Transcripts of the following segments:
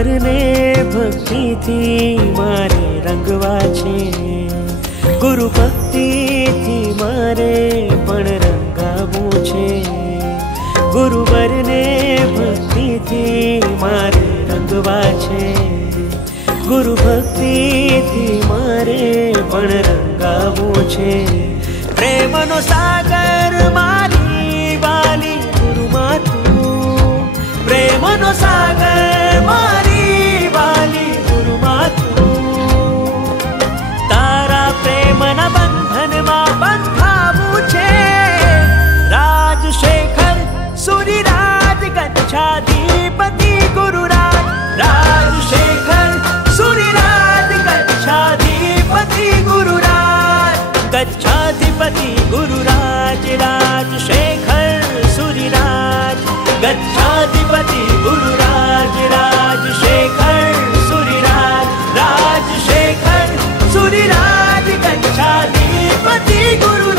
ગુરુવરને ભક્તિથી મારે રંગવા છે, ગુરુ ભક્તિથી મારે પણ રંગાવું છે, ગુરુવરને ભક્તિથી મારે રંગવા છે, ગુરુ ભક્તિથી મારે પણ રંગાવું છે। પ્રેમનો સાગર મારી વાલી ગુરુમાં તું, પ્રેમનો સાગર મારી વાલી ગુરુમાં તું, તારા પ્રેમના બંધનમાં બંધાવું છે। રાજશેખર સુરીરાજ ગચ્છાધિપતિ ગુરુરાજ, રાજશેખર સુરીરાજ ગચ્છાધિપતિ ગુરુરાજ, ગચ્છાધિપતિ ગુરુરાજ રાજશેખર સુરીરાજ, ગચ્છાધિપતિ ગુરુરાજ રાજશેખર સુરીરાજ, રાજશેખર સુરીરાજ ગચ્છાધિપતિ ગુરુરાજ।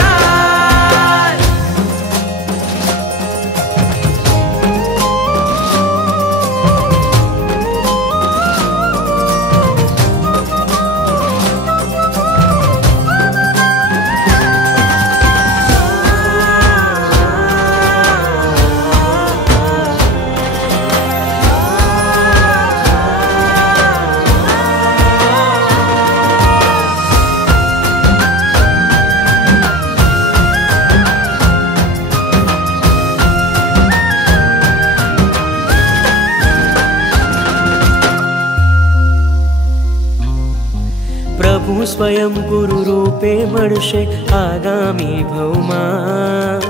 પ્રભુ સ્વયં ગુરુ રૂપે મળશે આગામી ભવમાં,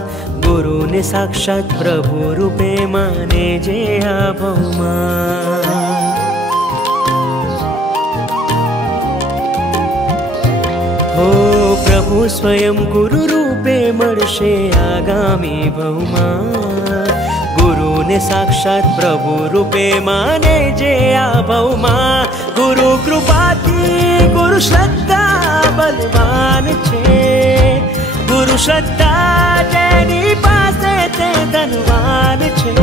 ગુરુને સાક્ષાત પ્રભુ રૂપે માને જે આ ભવમાં। હો પ્રભુ સ્વયં ગુરુ રૂપે મળશે આગામી ભવમાં, ગુરુને સાક્ષાત પ્રભુ રૂપે માને જે આ ભવમાં। ગુરુ કૃપાથી ગુરુ શ્રદ્ધા બલવાન છે, ગુરુ શ્રદ્ધા જેની પાસે તે ધનવાન છે,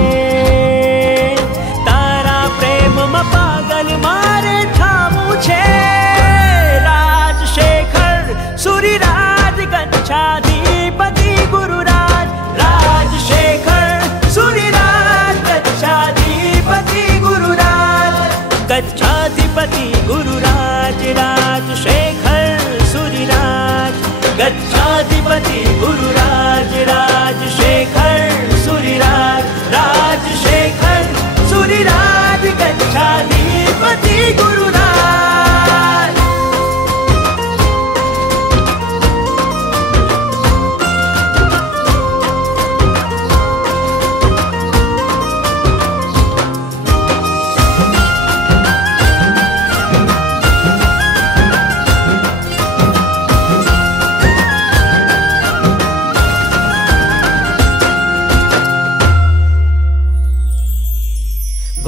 તારા પ્રેમમાં પાગલ મારે થાવું છે। રાજશેખર સુરીરાજ ગચ્છાધિપતિ ગુરુરાજ, રાજશેખર સુરીરાજ ગચ્છાધિપતિ ગુરુરાજ, ગચ્છાધિપતિ ગુરુરાજ રાજશેખર સુરીરાજ, ગચ્છાધિપતિ ગુરુરાજ રાજશેખર સુરીરાજ, રાજશેખર સુરીરાજ ગચ્છાધિપતિ ગુરુરાજ।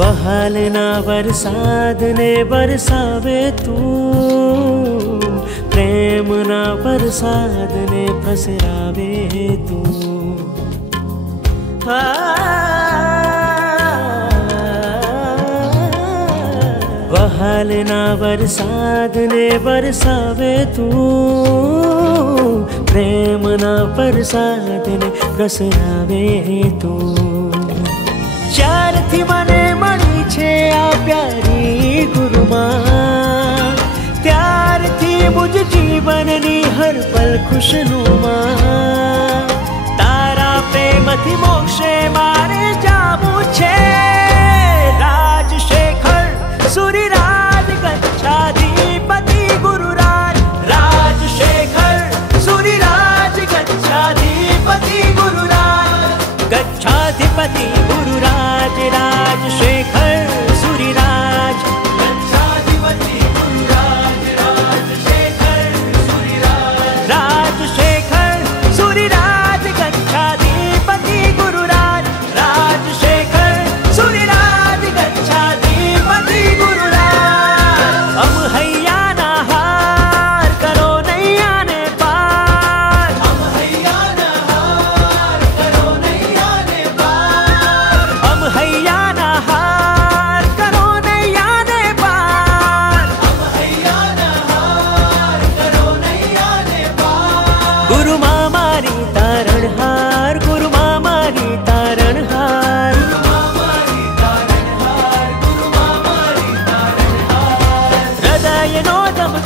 વહાલના વરસાદને બરસાવે તું, પ્રેમના વરસાદને પ્રસરાવે તું, વહાલના વરસાદને બરસાવે તું, પ્રેમના વરસાદને પ્રસરાવે તું। જ્યારથી મને મળી છે આ પ્યારી ગુરુમાં, ત્યારથી મુજ જીવનની હર પલ ખુશનુમાં, તારા પ્રેમથી મોક્ષે મારે જાવું છે। રાજશેખર સુરીરાજ ગચ્છાધિપતિ ગુરુરાજ, રાજશેખર સુરીરાજ ગચ્છાધિપતિ ગુરુરાજ, ગચ્છાધિપતિ ગુરુરાજ રાજશેખર સુરીરાજ, ગચ્છાધિપતિ ગુરુરાજ રાજશેખર સુરીરાજ, રાજશેખર સુરીરાજ ગચ્છાધિપતિ ગુરુરાજ,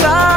का